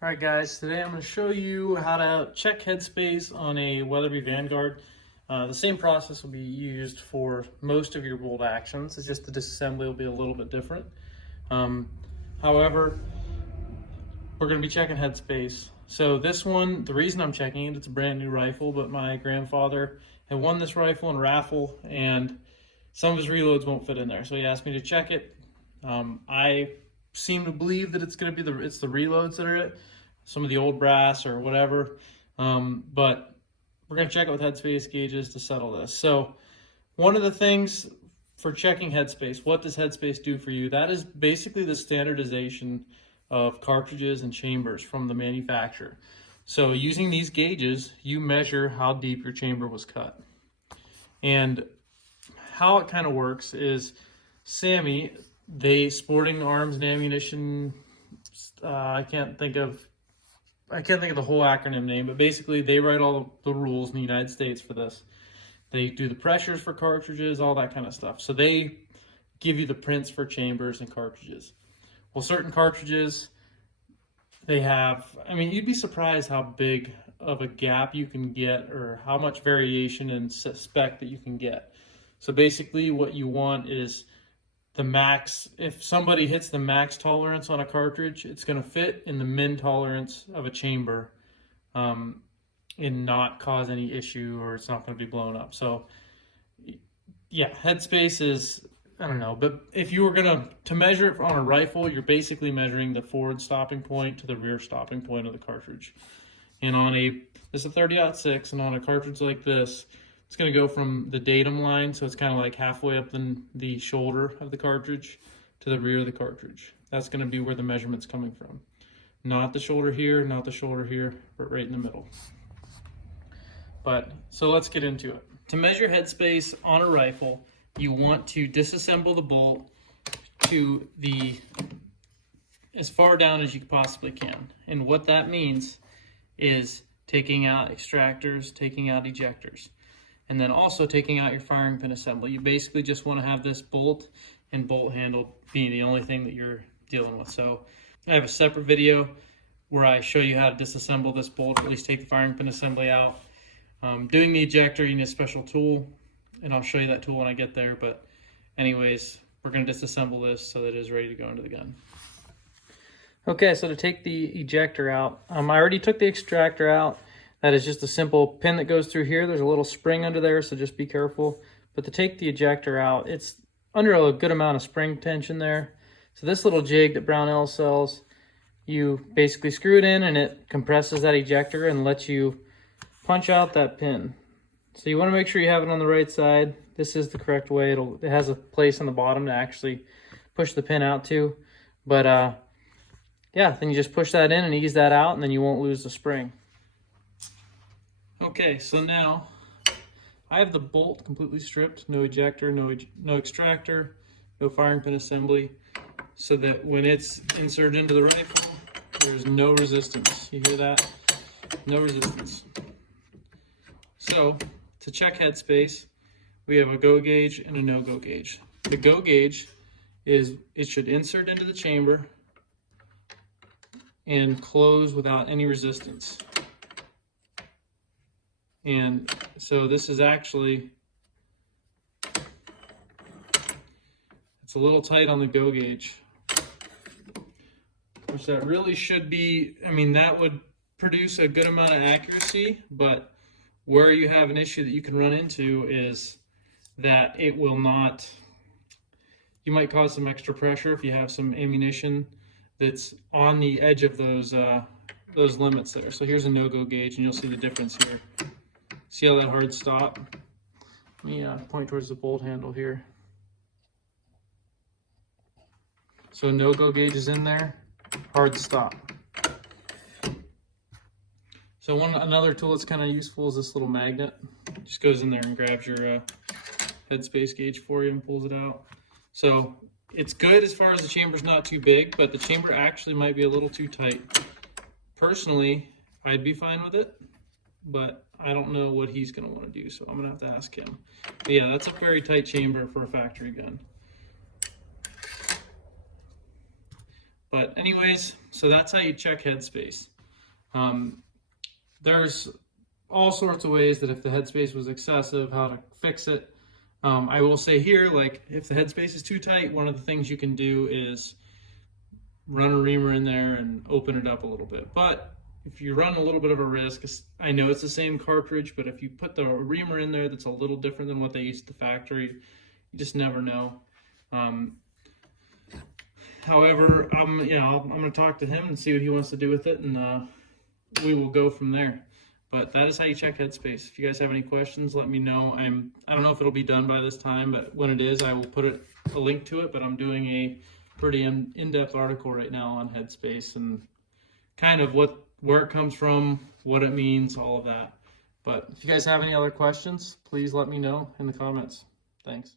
Alright guys, today I'm going to show you how to check Headspace on a Weatherby Vanguard. The same process will be used for most of your bolt actions, it's just the disassembly will be a little bit different. However, we're going to be checking Headspace. So this one, the reason I'm checking it, it's a brand new rifle, but my grandfather had won this rifle in a raffle and some of his reloads won't fit in there. So he asked me to check it. I seem to believe that it's going to be the reloads that are it, some of the old brass or whatever, but we're going to check it with Headspace gauges to settle this. So one of the things for checking Headspace, what does Headspace do for you? That is basically the standardization of cartridges and chambers from the manufacturer. So using these gauges, you measure how deep your chamber was cut. And how it kind of works is Sammy, Sporting Arms and Ammunition, I can't think of the whole acronym name, but basically they write all the rules in the United States for this. They do the pressures for cartridges, all that kind of stuff. So they give you the prints for chambers and cartridges. Well, certain cartridges, they have, I mean, you'd be surprised how big of a gap you can get or how much variation in spec that you can get. So basically what you want is the max. If somebody hits the max tolerance on a cartridge, it's going to fit in the min tolerance of a chamber and not cause any issue, or it's not going to be blown up. So yeah, Headspace is, I don't know, but if you were going to measure it on a rifle, you're basically measuring the forward stopping point to the rear stopping point of the cartridge. And on this is a 30-06, and on a cartridge like this, it's going to go from the datum line, so it's kind of like halfway up the shoulder of the cartridge to the rear of the cartridge. That's going to be where the measurement's coming from. Not the shoulder here, not the shoulder here, but right in the middle. But, so let's get into it. To measure Headspace on a rifle, you want to disassemble the bolt to as far down as you possibly can. And what that means is taking out extractors, taking out ejectors, and then also taking out your firing pin assembly. You basically just want to have this bolt and bolt handle being the only thing that you're dealing with. So I have a separate video where I show you how to disassemble this bolt, or at least take the firing pin assembly out. Doing the ejector, you need a special tool, and I'll show you that tool when I get there. But anyways, we're going to disassemble this so that it is ready to go into the gun. Okay, so to take the ejector out, I already took the extractor out. That is just a simple pin that goes through here. There's a little spring under there, so just be careful. But to take the ejector out, it's under a good amount of spring tension there. So this little jig that Brownells sells, you basically screw it in and it compresses that ejector and lets you punch out that pin. So you want to make sure you have it on the right side. This is the correct way. It has a place on the bottom to actually push the pin out to. But yeah, then you just push that in and ease that out, and then you won't lose the spring. Okay, so now I have the bolt completely stripped, no ejector, no extractor, no firing pin assembly, so that when it's inserted into the rifle, there's no resistance. You hear that? No resistance. So to check Headspace, we have a go gauge and a no-go gauge. The go gauge is it should insert into the chamber and close without any resistance. And so this is actually, it's a little tight on the go gauge, which that really should be, I mean, that would produce a good amount of accuracy, but where you have an issue that you can run into is that it will not, you might cause some extra pressure if you have some ammunition that's on the edge of those limits there. So here's a no-go gauge, and you'll see the difference here. See how that hard stop? Let me point towards the bolt handle here. So no-go gauge is in there, hard stop. So another tool that's kind of useful is this little magnet. It just goes in there and grabs your Headspace gauge for you and pulls it out. So it's good as far as the chamber's not too big, but the chamber actually might be a little too tight. Personally, I'd be fine with it, but I don't know what he's going to want to do, so I'm going to have to ask him. But yeah, that's a very tight chamber for a factory gun. But anyways, so that's how you check Headspace. There's all sorts of ways that if the Headspace was excessive, how to fix it. I will say here, like if the Headspace is too tight, one of the things you can do is run a reamer in there and open it up a little bit. But if you run a little bit of a risk, I know it's the same cartridge, but if you put the reamer in there that's a little different than what they use at the factory, you just never know. However, I'm going to talk to him and see what he wants to do with it, and we will go from there. But that is how you check Headspace. If you guys have any questions, let me know. I don't know if it'll be done by this time, but when it is, I will put a link to it. But I'm doing a pretty in-depth article right now on Headspace and kind of where it comes from, what it means, all of that. But if you guys have any other questions, please let me know in the comments. Thanks.